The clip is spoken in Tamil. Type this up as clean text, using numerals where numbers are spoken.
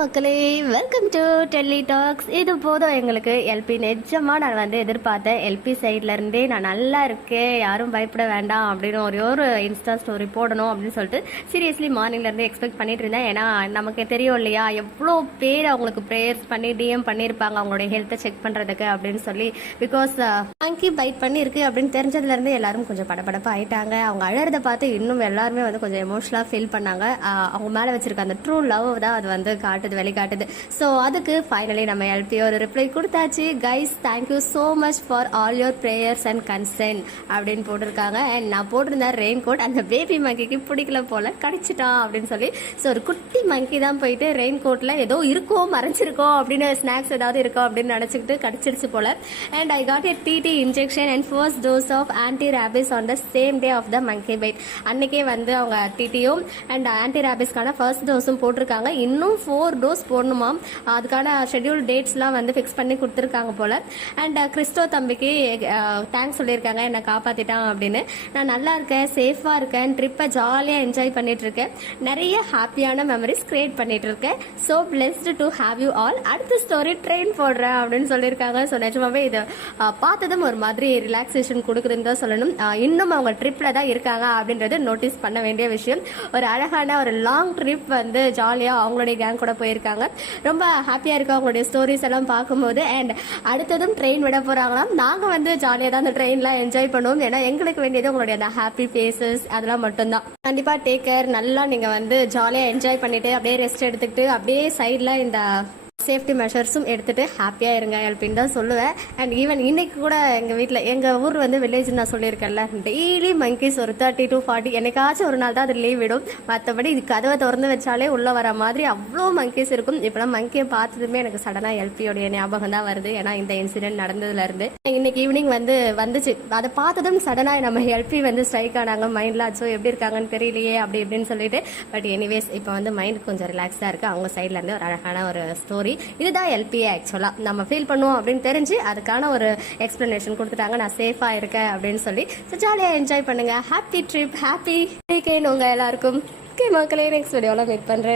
மக்களே, வெல்கம் டு டெல்லி டாக்ஸ். இது போதும் எங்களுக்கு எல்பி. நிஜமா நான் வந்து எதிர்பார்த்தேன் எல்பி சைட்ல இருந்தே நான் நல்லா இருக்கேன், யாரும் பயப்பட வேண்டாம் அப்படின்னு ஒரு இன்ஸ்டா ஸ்டோரி போடணும் அப்படின்னு சொல்லிட்டு சீரியஸ்லி மார்னிங்ல இருந்து எக்ஸ்பெக்ட் பண்ணிட்டு இருந்தேன். ஏன்னா நமக்கு தெரியும் இல்லையா, எவ்வளோ பேர் அவங்களுக்கு ப்ரேயர்ஸ் பண்ணி டிஎம் பண்ணியிருப்பாங்க அவங்களுடைய ஹெல்த்தை செக் பண்றதுக்கு அப்படின்னு சொல்லி. பிகாஸ் மங்கி பைட் பண்ணியிருக்கு அப்படின்னு தெரிஞ்சதுல இருந்து எல்லாரும் கொஞ்சம் படபடப்பா ஆயிட்டாங்க. அவங்க அழறதை பார்த்து இன்னும் எல்லாருமே வந்து கொஞ்சம் எமோஷனலா ஃபீல் பண்ணாங்க. அவங்க மேல வச்சிருக்க அந்த ட்ரூ லவ் தான் அது வந்து வெளிக்காட்டுது. ஸோ அதுக்கு ஃபைனலி நம்ம எல்பி ஒரு ரிப்ளை கொடுத்தாச்சு. Guys, thank you so much for all your prayers and consent அப்படின்னு போட்டிருக்காங்க. அண்ட் நான் போட்டிருந்தேன் ரெயின் கோட், அந்த பேபி மங்கிக்கு பிடிக்கல போல, கடிச்சிட்டான் அப்படின்னு சொல்லி. ஸோ ஒரு குட்டி மங்கி தான் போயிட்டு ரெயின் கோட்ல ஏதோ இருக்கோ மறைஞ்சிருக்கோ அப்படின்னு ஸ்நாக்ஸ் ஏதாவது இருக்கோ அப்படின்னு நினைச்சுக்கிட்டு கடிச்சிருச்சு போல. And I got a TT injection and first dose of anti rabies on the same day of the monkey bite. அன்னைக்கே வந்து அவங்க டிடியும் அண்ட் ஆன்டி ரேபிஸ்க்கான ஃபர்ஸ்ட் டோஸும் போட்டிருக்காங்க. இன்னும் 4 டோஸ் போடணுமாம். அதுக்கான ஷெட்யூல் டேட்ஸ்லாம் வந்து ஃபிக்ஸ் பண்ணி கொடுத்துருக்காங்க போல. அண்ட் கிறிஸ்டோ தம்பிக்கு தேங்க்ஸ் சொல்லியிருக்காங்க, என்னை காப்பாத்திட்டான் அப்படின்னு. நான் நல்லா இருக்கேன், சேஃபா இருக்கேன், ட்ரிப்பை ஜாலியாக என்ஜாய் பண்ணிட்டு இருக்கேன், நிறைய ஹாப்பியான மெமரிஸ் கிரியேட் பண்ணிட்டு இருக்கேன். So blessed to have you all. அடுத்த ஸ்டோரி ட்ரெயின் போடுறேன் அப்படின்னு சொல்லியிருக்காங்க. ஸோ நிஜமாவே இது பார்த்ததும் ஒரு மாதிரி ரிலாக்ஸேஷன் கொடுக்குதுன்னு தான் சொல்லணும். இன்னும் அவங்க ட்ரிப்ல தான் இருக்காங்க அப்படின்றது நோட்டீஸ் பண்ண வேண்டிய விஷயம். ஒரு அழகான ஒரு லாங் ட்ரிப் வந்து ஜாலியாக அவங்களுடைய கேங் கூட போயிருக்காங்க. ரொம்ப ஹாப்பியா இருக்கு அவங்களுடைய ஸ்டோரிஸ் எல்லாம் பார்க்கும்போது. அண்ட் அடுத்ததும் ட்ரெயின் விட போறாங்களாம். நாங்க வந்து ஜாலியா தான் அந்த ட்ரெயின்ல என்ஜாய் பண்ணுவோம். ஏன்னா எங்களுக்கு வேண்டியது உங்களுடைய அந்த ஹாப்பி ஃபேஸஸ் அதெல்லாம் மட்டும்தான். கண்டிப்பா டேக் கேர். நல்லா நீங்க வந்து ஜாலியா என்ஜாய் பண்ணிட்டு அப்படியே ரெஸ்ட் எடுத்துக்கிட்டு அப்படியே சைட்ல இந்த சேஃப்டி மெஷர்ஸும் எடுத்துட்டு ஹாப்பியா இருங்க அப்படின்னு தான் சொல்லுவேன். அண்ட் ஈவன் இன்னைக்கு கூட எங்க வீட்டில், எங்க ஊர் வந்து வில்லேஜ் நான் சொல்லியிருக்கேன்ல, டெய்லி மங்கிஸ் ஒரு 30 to 40 என்னைக்காச்சும் ஒரு நாள் தான் அது லீவ் விடும். மற்றபடி இது கதவை திறந்து வச்சாலே உள்ள வர மாதிரி அவ்வளோ மங்கிஸ் இருக்கும். இப்பெல்லாம் மங்கியை பார்த்ததுமே எனக்கு சடனா எல்பியோடைய ஞாபகம் தான் வருது. ஏன்னா இந்த இன்சிடென்ட் நடந்ததுல இருந்து இன்னைக்கு ஈவினிங் வந்துச்சு. அதை பார்த்ததும் சடனா நம்ம எல்பி வந்து ஸ்ட்ரைக் ஆனாங்க மைண்ட்ல. அச்சோ எப்படி இருக்காங்கன்னு தெரியலையே அப்படி இப்படின்னு சொல்லிட்டு. பட் எனிவேஸ் இப்போ வந்து மைண்ட் கொஞ்சம் ரிலாக்ஸா இருக்கு. அவங்க சைட்ல இருந்து ஒரு அழகான ஒரு ஸ்டோரி. இதுதான் எல்பிஏ. ஆக்சுவலா நம்ம ஃபீல் பண்ணுவோம் அப்படின்னு தெரிஞ்சு அதுக்கான ஒரு எக்ஸ்பிளனேஷன் கொடுத்துட்டாங்க. நான் சேஃபா இருக்கேன் அப்படின்னு சொல்லி. ஜாலியா என்ஜாய் பண்ணுங்க. ஹாப்பி ட்ரிப், ஹாப்பி வீக்கெண்ட் உங்க எல்லாருக்கும். ஓகே மக்களே, நெக்ஸ்ட் வீடியோல மீட் பண்றேன்.